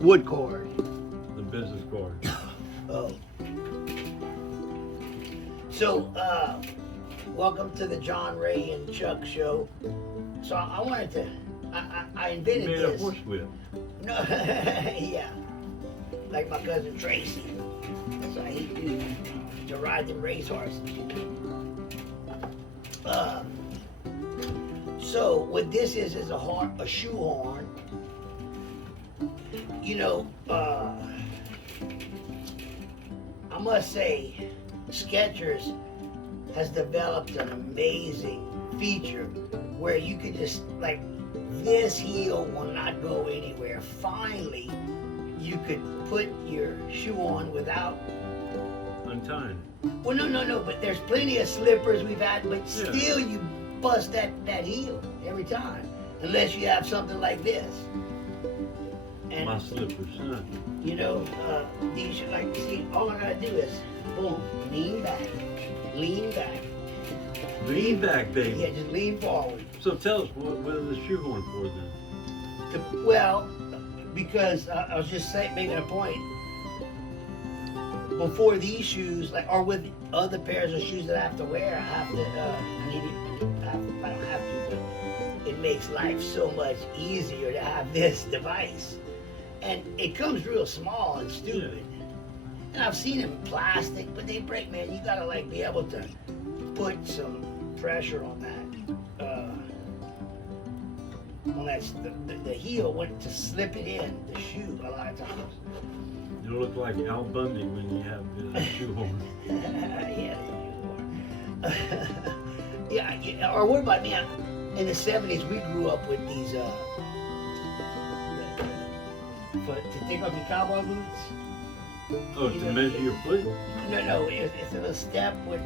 Wood cord. The business card. Oh. So, welcome to the John Ray and Chuck show. So I wanted to, I You invented made this. a horsewhip. No, yeah, like my cousin Tracy. So he used to ride them race horses. So what this is a shoe horn. You know, I must say, Skechers has developed an amazing feature where you can just, like, this heel will not go anywhere. Finally, you could put your shoe on without Untying. Well, no, but there's plenty of slippers we've had, but Yeah. still you bust that heel every time, unless you have something like this. And, My slippers, huh? you know, you should, like, see, all I gotta do is, boom, lean back, Lean back, baby. yeah, just lean forward. So tell us, what is the shoehorn for then? Well, because I was just making a point. Before these shoes, like, or with other pairs of shoes that I have to wear, I have to, I don't have to, but it makes life so much easier to have this device. And it comes real small and stupid. And I've seen them in plastic, but they break, man. You gotta, like, be able to put some pressure on that. The heel went to slip it in the shoe a lot of times. You look like Al Bundy when you have the shoehorn. Yeah, or what about me? In the 70s, we grew up with these, to take off your cowboy boots. Oh, to measure your foot? No, it's a little step with,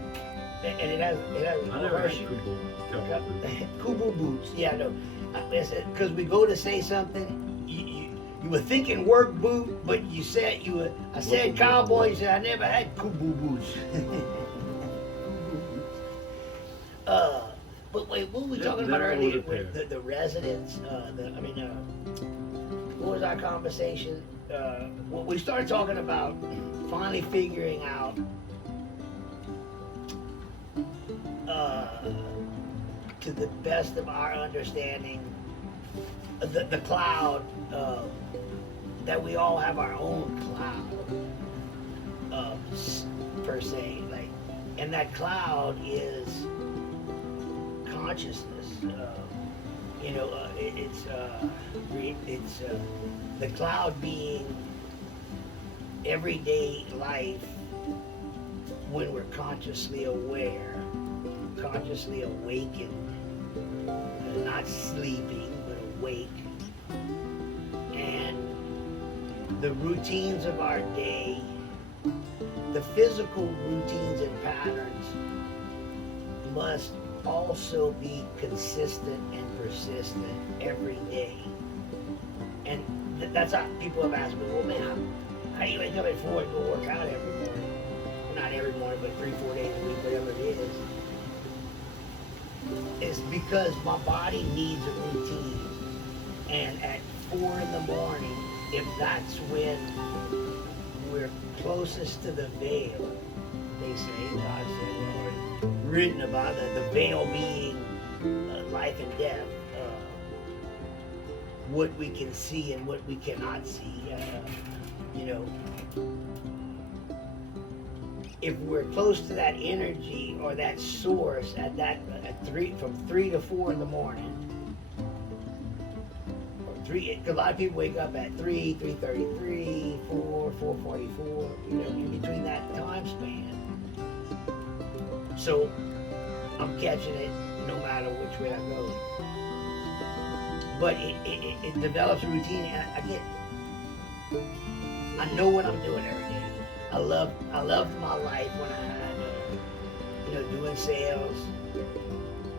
and it has I never had cowboy boots. Kubu boots. Yeah, no. Because we go to say something, you were thinking work boot, but you said I said cowboy. You said I never had Kubu boots. But wait, what were we talking about earlier with the residents? What was our conversation? Well, we started talking about finally figuring out to the best of our understanding the cloud, that we all have our own cloud, per se, like, and that cloud is consciousness. It's the cloud being everyday life when we're consciously aware, consciously awakened, not sleeping but awake, and the routines of our day, the physical routines and patterns must also be consistent and persistent every day. And that's how people have asked me, well, man, how do you wake up at 4 and go work out every morning? Well, not every morning, but 3-4 days a week, whatever it is. It's because my body needs a routine. And at 4 in the morning, if that's when we're closest to the veil, they say, God said, or written about the veil being life and death, what we can see and what we cannot see. If we're close to that energy or that source from 3 to 4 in the morning, or 3, a lot of people wake up at 3, 3:33, 4, 4:44, in between that time span. So I'm catching it no matter which way I go. But it develops a routine, and I know what I'm doing every day. I loved my life when I had, doing sales.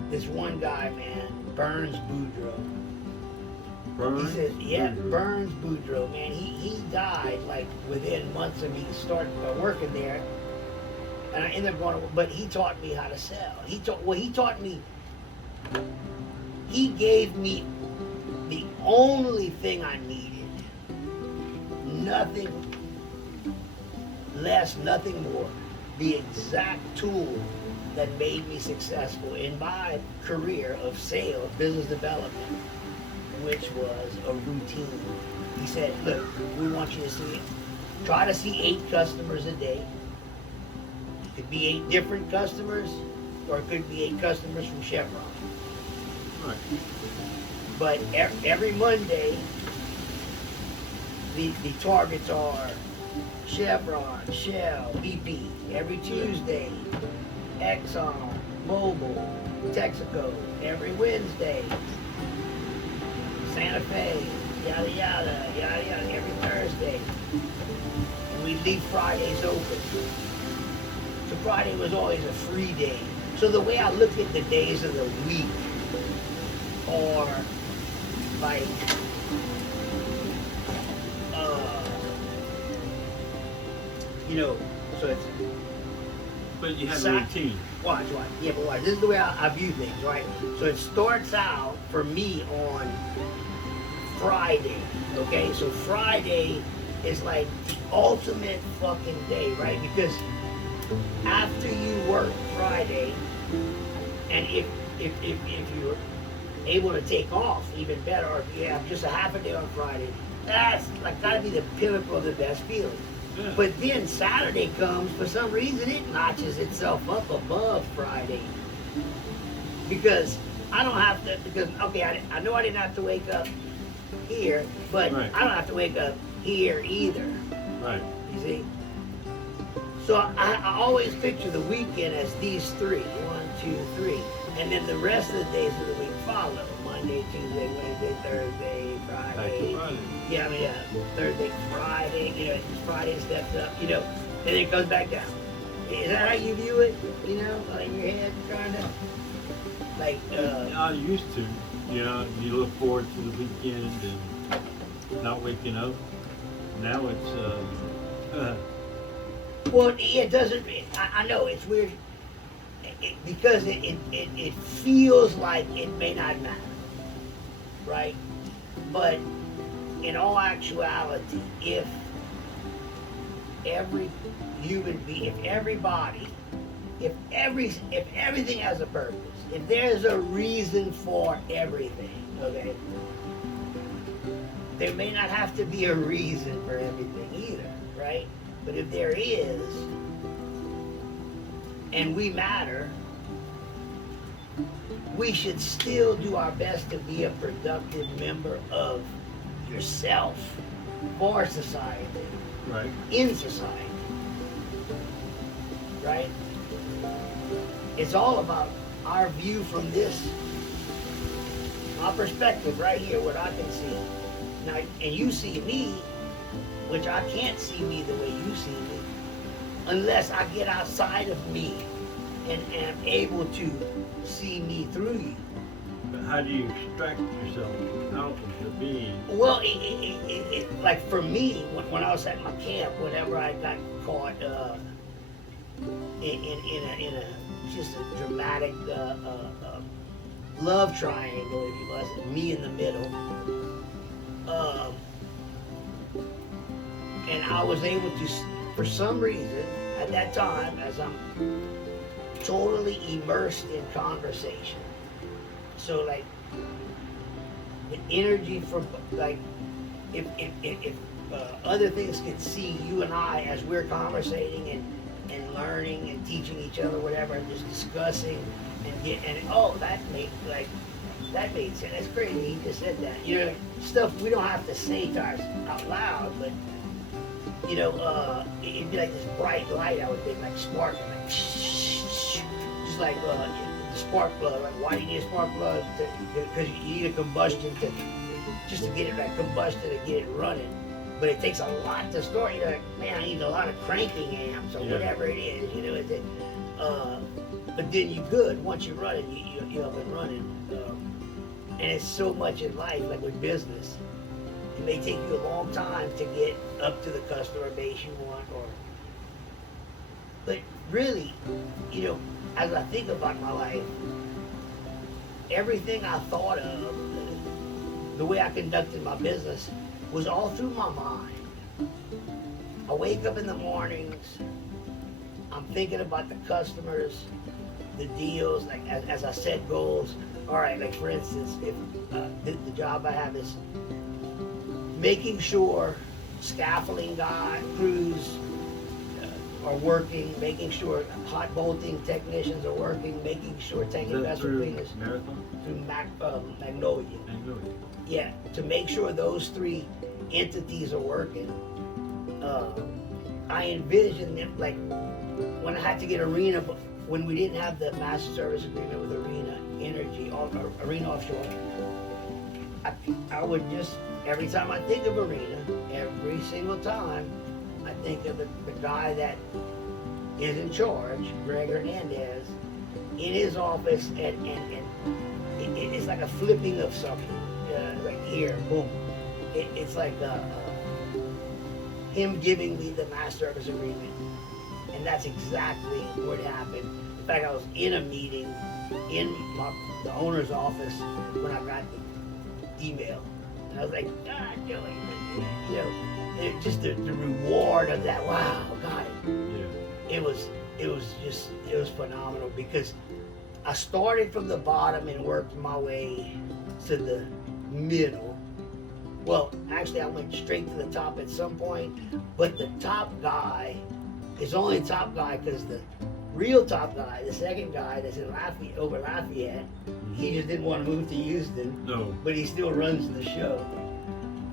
This one guy, man, Burns Boudreaux. He says, yeah, Burns Boudreaux, man, he died like within months of me start working there. And I ended up going, but he taught me how to sell. He gave me the only thing I needed. Nothing less, nothing more. The exact tool that made me successful in my career of sales, business development, which was a routine. He said, look, we want you to try to see 8 customers a day. It could be 8 different customers, or it could be 8 customers from Chevron. Right. But every Monday, the targets are Chevron, Shell, BP. Every Tuesday, Exxon, Mobil, Texaco. Every Wednesday, Santa Fe, yada yada, yada yada. Every Thursday, and we leave Fridays open. So Friday was always a free day. So the way I look at the days of the week are like so it's But you have a routine. watch. Yeah, but watch. This is the way I view things, right? So it starts out for me on Friday, okay? So Friday is like the ultimate fucking day, right? Because after you work Friday, and if you're able to take off, even better, or if you have just a half a day on Friday, that's like gotta be the pinnacle of the best feeling. Yeah. But then Saturday comes, for some reason it notches itself up above Friday. Because I don't have to, because, okay, I know I didn't have to wake up here, but Right. I don't have to wake up here either, Right. you see? So I always picture the weekend as these 3, 1, 2, 3. And then the rest of the days of the week follow. Monday, Tuesday, Wednesday, Thursday, Back Friday. to Friday. Yeah, Thursday, Friday, Friday steps up, and then it goes back down. Is that how you view it? Like in your head, kind of? Like, I used to. You look forward to the weekend and not waking up. Now it's well, it doesn't, I know, it's weird, because it feels like it may not matter, right? But in all actuality, if every human being, if everybody, if everything has a purpose, if there's a reason for everything, okay, there may not have to be a reason for everything either, right? But if there is, and we matter, we should still do our best to be a productive member of yourself, for society, right. in society, right? It's all about our view from this, my perspective right here, what I can see. Now, and you see me, which I can't see me the way you see me, unless I get outside of me and am able to see me through you. But how do you extract yourself out of the being? Well, it like for me, when I was at my camp, whenever I got caught in a just a dramatic love triangle, if you was, me in the middle, and I was able to, for some reason, at that time, as I'm totally immersed in conversation. So like the energy from like if other things could see you and I as we're conversating and learning and teaching each other whatever and just discussing that made sense. That's crazy. He just said that. Stuff we don't have to say to us out loud, but it'd be like this bright light. I would think like sparking, like just like the spark plug. Like why do you need a spark plug? Because you need a combustion just to get it like combustion to get it running. But it takes a lot to start. You're like, man, I need a lot of cranking amps or whatever it is. But then you good once you're running. You're up and running. And it's so much in life, like with business. It may take you a long time to get up to the customer base you want, but really, as I think about my life, everything I thought of the way I conducted my business was all through my mind. I wake up in the mornings, I'm thinking about the customers, the deals, like as I set goals. All right, like for instance, if the job I have is making sure scaffolding crews are working, making sure hot bolting technicians are working, making sure tank and vessel cleaners through Magnolia. Yeah, to make sure those three entities are working. I envisioned them like when I had to get Arena, when we didn't have the master service agreement with Arena Energy or Arena Offshore. I would just, every time I think of Arena, every single time, I think of the guy that is in charge, Greg Hernandez, in his office, and it's like a flipping of something, like here, boom. It's like him giving me the master service agreement, and that's exactly what happened. In fact, I was in a meeting in the owner's office when I got the email, and I was like, God, Joey, you know. Just the reward of that, wow, God, yeah. It was phenomenal because I started from the bottom and worked my way to the middle. Well, actually, I went straight to the top at some point, but the top guy is only top guy because the real top guy, the second guy that's in Lafayette, he just didn't want to move to Houston. No. But he still runs the show.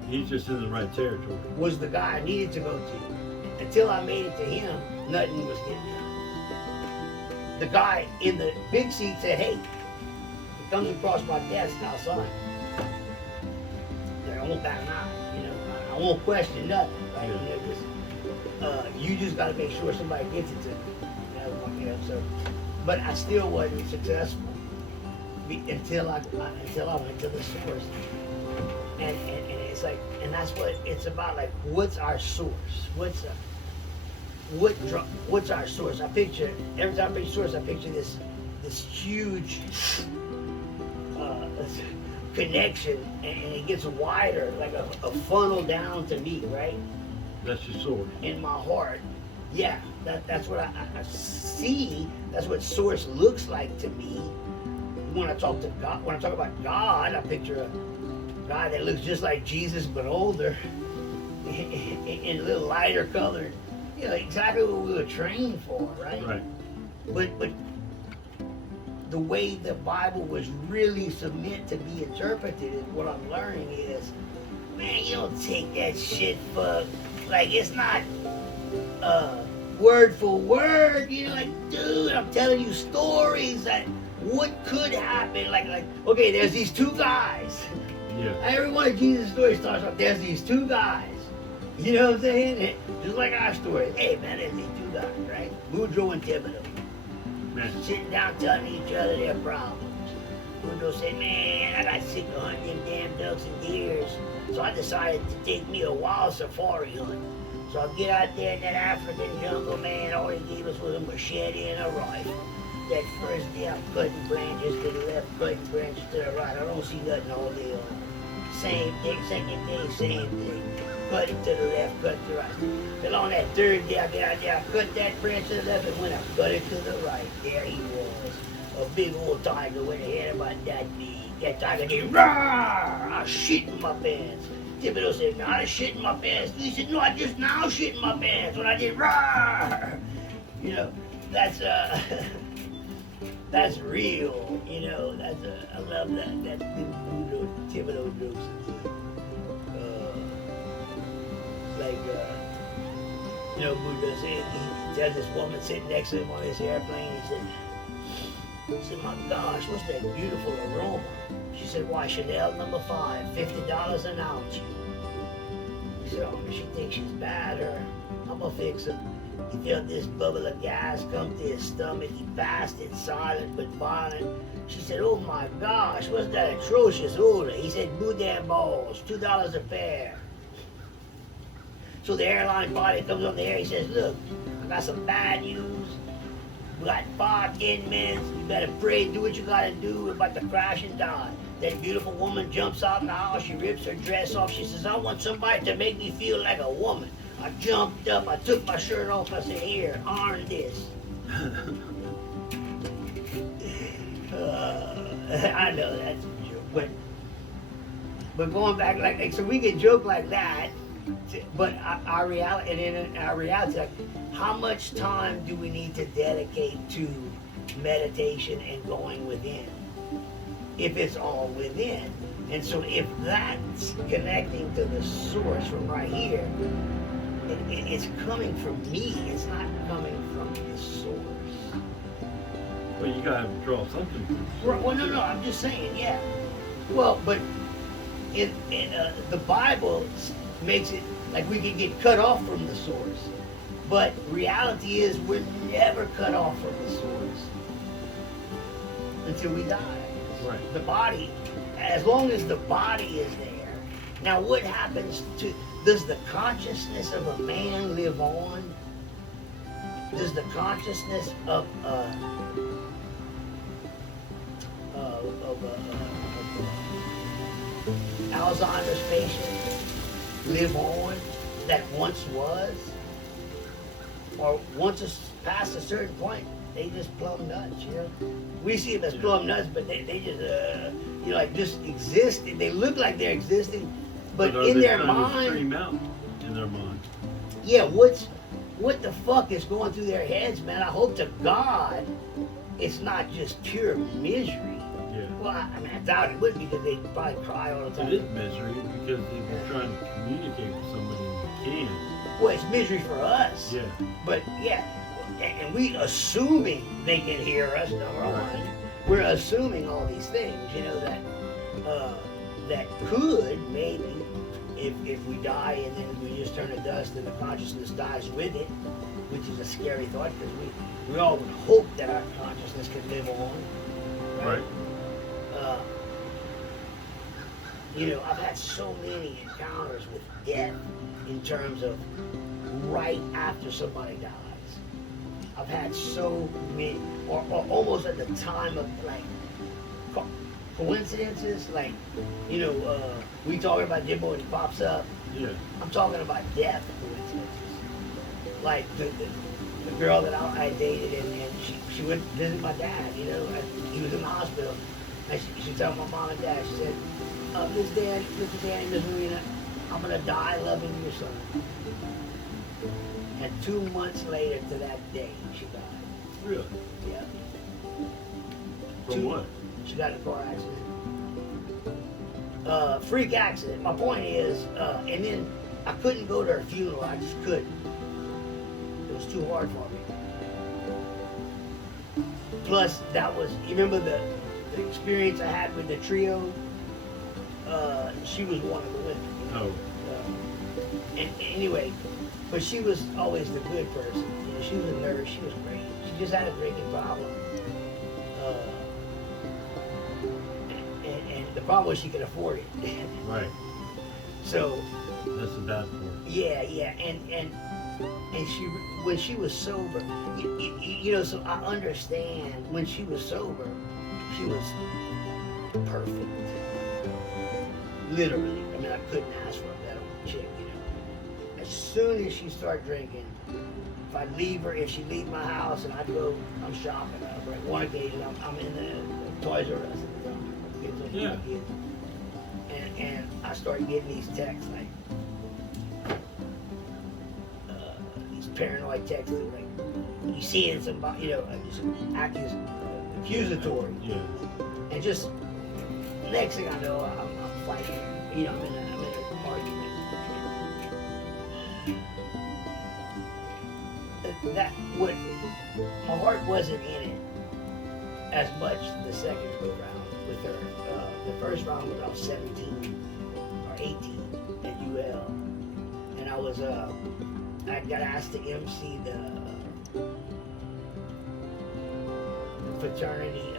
He's just in the right territory. Was the guy I needed to go to. Until I made it to him, nothing was getting done. The guy in the big seat said, hey, it comes across my desk, I'll sign. I won't back out, you know. I won't question nothing, right? Yeah. You just got to make sure somebody gets it to me. You know, so, but I still wasn't successful until I went to the source. And it's like, and that's what it's about. Like, what's our source? What's our source? I picture every time I picture source, I picture this huge connection, and it gets wider, like a funnel down to me, right? That's your source. In my heart, yeah. That's what I see. That's what source looks like to me. When I talk to God, when I talk about God, I picture a guy that looks just like Jesus but older, in a little lighter colored. You know, exactly what we were trained for, right? Right. But the way the Bible was really submit to be interpreted, is what I'm learning is, man, you don't take that shit for, like, it's not word for word. You know, like, dude, I'm telling you stories that what could happen. Like, okay, there's these two guys. Yeah. Every one of Jesus' stories starts off, there's these two guys. You know what I'm saying? Just like our story. Hey, man, there's these two guys, right? Woodrow and Thibodeau. Man. Sitting down telling each other their problems. Woodrow said, man, I got sick of hunting them damn ducks and deers, so I decided to take me a wild safari hunt. So I get out there in that African jungle, man, all he gave us was a machete and a rifle. That first day I'm cutting branches to the left, cutting branches to the right. I don't see nothing all day long. Same thing, second day, same thing. Cut it to the left, cut to the right. Till on that third day, I get out there, I cut that branch to the left, and when I cut it to the right, there he was. A big old tiger with a head about that big. That tiger did, roar! I shit in my pants. Thibodeau said, no, I shit in my pants. He said, no, I just now shit in my pants when I did, roar! You know, that's real, you know. I love that Thibodeau jokes. You know, Buddha said, he tells this woman sitting next to him on this airplane, he said, my gosh, what's that beautiful aroma? She said, why, Chanel number 5, $50 an ounce. He said, oh, she thinks she's bad, or I'm gonna fix her. He felt this bubble of gas come to his stomach. He passed it silent but violent. She said, oh my gosh, what's that atrocious odor? He said, boudin balls, $2 a pair. So the airline pilot comes on the air, he says, look, I got some bad news. We got 5, 10 minutes. You better pray, do what you gotta do. We're about to crash and die. That beautiful woman jumps out in the aisle. She rips her dress off. She says, "I want somebody to make me feel like a woman." I jumped up. I took my shirt off. I said, "Here, iron this." I know that's a joke, but going back like so we can joke like that, but our reality, and in our reality, like, how much time do we need to dedicate to meditation and going within? If it's all within, and so if that's connecting to the source from right here, it's coming from me. It's not coming from the source. Well, you gotta draw something from the source. Well, no, I'm just saying, yeah. Well, but in the Bible makes it like we can get cut off from the source, but reality is we're never cut off from the source until we die. Right. The body, as long as the body is there. Now, what happens to? Does the consciousness of a man live on? Does the consciousness of Alzheimer's patient live on that once was? Or once it's past a certain point, they just plumb nuts, you know? We see them as plumb nuts, but they just, you know, like just existing. They look like they're existing, but are in they their trying to mind, stream out in their mind? yeah, what the fuck is going through their heads, man? I hope to God it's not just pure misery. Yeah. Well, I mean, I doubt it would be because they probably cry all the time. It is misery because if you're trying to communicate with somebody and you can. Well, it's misery for us. Yeah. But yeah, and we assuming they can hear us, number one. We're assuming all these things, you know, that could maybe, if we die and then we just turn to dust and the consciousness dies with it, which is a scary thought because we all would hope that our consciousness could live on. Right. You know, I've had so many encounters with death in terms of right after somebody dies. I've had so many, or almost at the time of like coincidences, like, you know, we talking about Jimbo and he pops up. Yeah. I'm talking about death coincidences. Like the girl that I dated and she went to visit my dad, you know, he was in the hospital. And she told my mom and dad, she said, Miss Danny, Miss Marina, I'm gonna die loving your son. And 2 months later to that day, she died. Really? Yeah. From what? She got in a car accident. Freak accident. My point is, and then I couldn't go to her funeral. I just couldn't. It was too hard for me. Plus, that was, you remember the experience I had with the trio? She was one of the women. Oh. And anyway, but she was always the good person. You know, she was a nurse. She was great. She just had a drinking problem. And the problem was she could afford it. Right. So. That's the bad part. Yeah, and she, when she was sober, you know, so I understand when she was sober, she was perfect. Literally. I mean, I couldn't ask for a better chick, you know. As soon as she started drinking, if I'd leave her, if she'd leave my house and I'd go, I'm shopping. Like one occasion, I'm in the Toys R Us. Yeah. And I started getting these texts like, these paranoid texts like, you seeing somebody, you know, just accusatory. Yeah. And just next thing I know, I'm fighting. You know, I'm in an argument. That what my heart wasn't in it as much the second go round with her. The first round was I was 17 or 18 at UL, and I got asked to MC the fraternity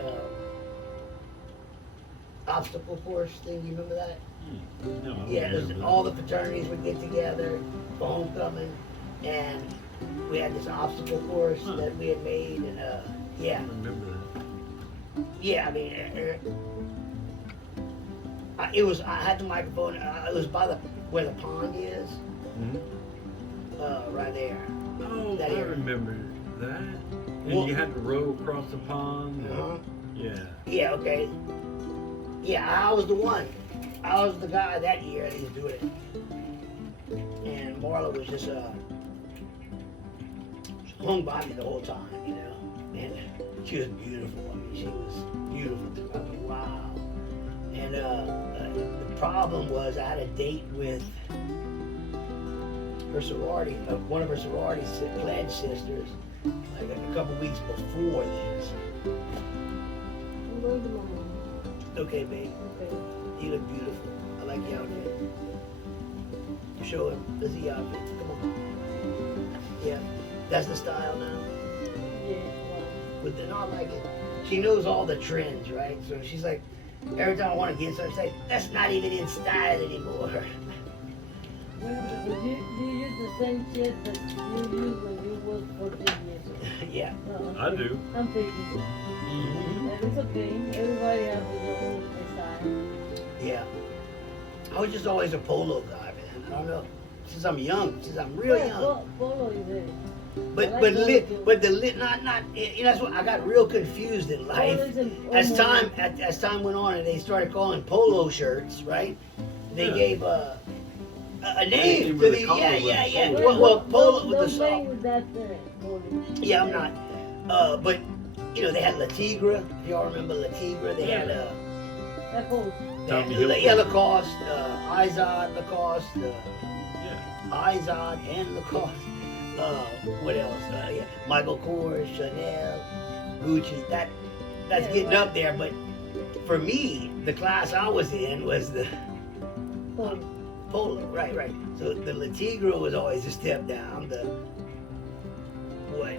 obstacle course thing. You remember that? No. Yeah, all the fraternities would get together for homecoming, and we had this obstacle course that we had made, and yeah. I remember that. Yeah, I mean, I had the microphone. It was by where the pond is. Right there. Oh, That I area. remember that. And Well- you had to row across the pond. Uh-huh. Yeah. Yeah. Okay. Yeah, I was the one. I was the guy that year that was doing it. And Marla was just hung by me the whole time, you know. And she was beautiful. I mean, she was beautiful. I mean, wow. And the problem was I had a date with her sorority, one of her sorority pledge sisters, like a couple weeks before this. I'm going to my mom. Okay, babe. Okay. You look beautiful. I like your outfit. Show him. Let's see your outfit. Come on. Yeah. That's the style now. Yeah. But then I like it. She knows all the trends, right? So she's like, every time I want to get something, she's like, that's not even in style anymore. Do you use the same shit that you used when you was 14 years old? Yeah. No, I do. I'm thinking. Mm-hmm. And it's okay. Everybody has their own style. Yeah. I was just always a polo guy, man. I don't know. Since I'm young, since I'm real young. Polo is it. But I like but polo lit too. but the lit not you know that's what I got real confused in life. Polo isn't As almost- as time went on and they started calling polo shirts, right? They Yeah. gave a name Where to the the collar was yeah. polo. Well, polo with don't the play soft. with that polo. Yeah, I'm not. But you know they had La Tigre. If y'all remember La Tigre, they had That polo. Tommy yeah, Hilfiger. Lacoste, Izod, Lacoste, Yeah. Izod and Lacoste. What else? Yeah, Michael Kors, Chanel, Gucci. That's Yeah, getting right. up there. But for me, the class I was in was the Polo. polo. Right. So the La Tigre was always a step down. The what?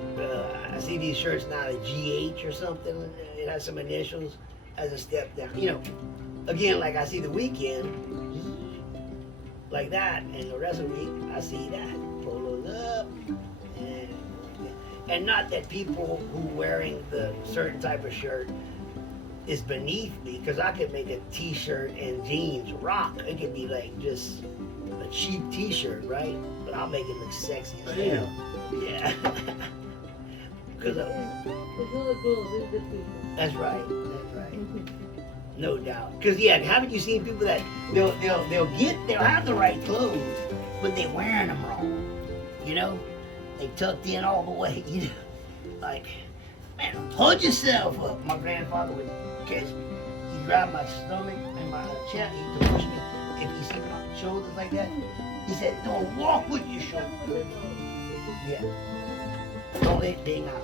I see these shirts now, the GH or something. It has some initials as a step down. You know, again, like I see the Weekend, like that, and the rest of the week I see that polos up, and not that people who wearing the certain type of shirt is beneath me, because I could make a T-shirt and jeans rock. It could be like just a cheap T-shirt, right? But I'll make it look sexy as hell. Yeah. Because It's not the clothes, it's the people. that's right. No doubt. Because yeah, haven't you seen people that they'll have the right clothes, but they're wearing them wrong. You know, they tucked in all the way. You know, like, man, hold yourself up. My grandfather would catch me. He'd grab my stomach and my chest. He'd push me. If he see my shoulders like that, he said, "Don't walk with your shoulders." Yeah. Don't let it ding out.